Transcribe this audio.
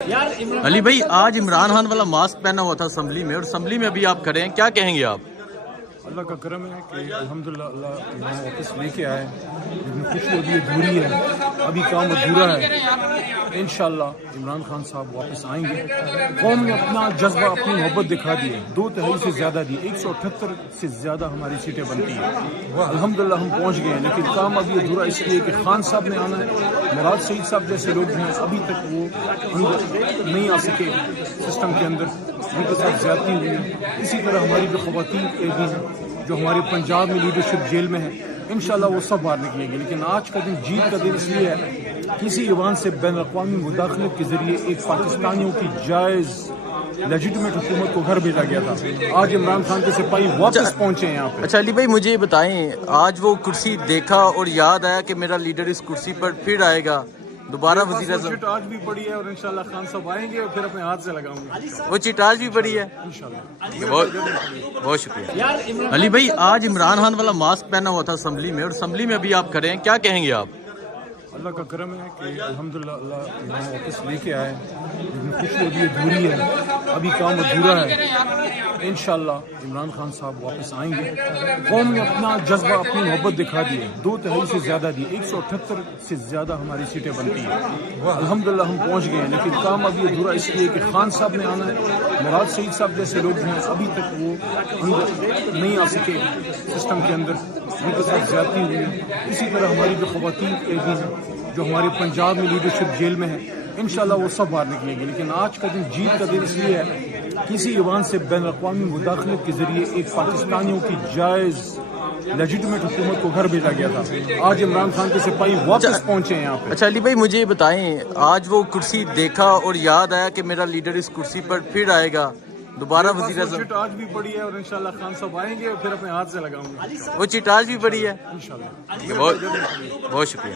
علی بھائی آج عمران خان والا ماسک پہنا ہوا تھا اسمبلی میں، اور اسمبلی میں ابھی آپ کھڑے ہیں، کیا کہیں گے آپ؟ اللہ کا کرم ہے کہ الحمدللہ اللہ یہاں واپس لے کے آئے، لیکن خوشی ابھی ادھوری ہے، ابھی کام ادھورا ہے۔ انشاءاللہ عمران خان صاحب واپس آئیں گے۔ قوم نے اپنا جذبہ، اپنی محبت دکھا دی ہے، 2/3 سے زیادہ دی، 178 سے زیادہ ہماری سیٹیں بنتی ہیں۔ الحمدللہ ہم پہنچ گئے ہیں، لیکن کام ابھی ادھورا اس لیے کہ خان صاحب نے آنا ہے، مراد سعید صاحب جیسے لوگ ہیں ابھی تک وہ اندر نہیں آ سکے سسٹم کے اندر، ان کے ساتھ زیادتی ہوئی ہے۔ اسی طرح ہماری جو خواتین قیدی ہیں جو ہمارے پنجاب میں لیڈرشپ جیل میں ہے، انشاءاللہ وہ سب باہر نکلیں گے۔ لیکن آج کا دن جیت کا دن اس لیے ہے، کسی ایوان سے بین الاقوامی مداخلت کے ذریعے ایک پاکستانیوں کی جائز لیجیٹمیٹ حکومت کو گھر بھیجا گیا تھا۔ آج عمران خان کے سپاہی واپس پہنچے ہیں یہاں پہ۔ اچھا علی بھائی مجھے یہ بتائیں، آج وہ کرسی دیکھا اور یاد آیا کہ میرا لیڈر اس کرسی پر پھر آئے گا، دوبارہ وزیر اعظم؟ چٹ آج بھی پڑی ہے اور انشاءاللہ خان صاحب آئیں گے اور پھر اپنے ہاتھ سے لگاؤں گے۔ وہ چٹ آج بھی پڑی ہے؟ انشاءاللہ۔ بہت شکریہ علی بھائی آج عمران خان والا ماسک پہنا ہوا تھا اسمبلی میں، اور اسمبلی میں ابھی آپ کھڑے ہیں، کیا کہیں گے آپ؟ اللہ کا کرم ہے کہ الحمدللہ اللہ یہاں واپس لے کے آئے، لیکن خوشی ابھی ادھوری ہے، ابھی کام ادھورا ہے۔ انشاءاللہ عمران خان صاحب واپس آئیں گے۔ قوم نے اپنا جذبہ، اپنی محبت دکھا دی ہے، 2/3 سے زیادہ دی، 178 سے زیادہ ہماری سیٹیں بنتی ہیں۔ الحمدللہ ہم پہنچ گئے ہیں، لیکن کام ابھی ادھورا اس لیے کہ خان صاحب نے آنا ہے، مراد سعید صاحب جیسے لوگ ہیں ابھی تک وہ اندر نہیں آ سکے سسٹم کے اندر، ان کے ساتھ زیادتی ہوئی ہے۔ اسی طرح ہماری جو خواتین قیدی ہیں جو ہمارے پنجاب میں لیڈرشپ جیل میں ہے، انشاءاللہ وہ سب باہر نکلیں گے۔ لیکن آج کا دن جیت کا دن اس لیے ہے، کسی ایوان سے بین الاقوامی مداخلت کے ذریعے ایک پاکستانیوں کی جائز لیجیٹمیٹ حکومت کو گھر بھیجا گیا تھا۔ آج عمران خان کے سپاہی واپس پہنچے ہیں یہاں پہ۔ اچھا علی بھائی مجھے یہ بتائیں، آج وہ کرسی دیکھا اور یاد آیا کہ میرا لیڈر اس کرسی پر پھر آئے گا، دوبارہ وزیر اعظم؟ چٹ آج بھی پڑی ہے اور انشاءاللہ خان صاحب آئیں گے اور پھر اپنے ہاتھ سے لگاؤں گے۔ وہ چٹ آج بھی پڑی ہے؟ انشاءاللہ۔ بہت شکریہ۔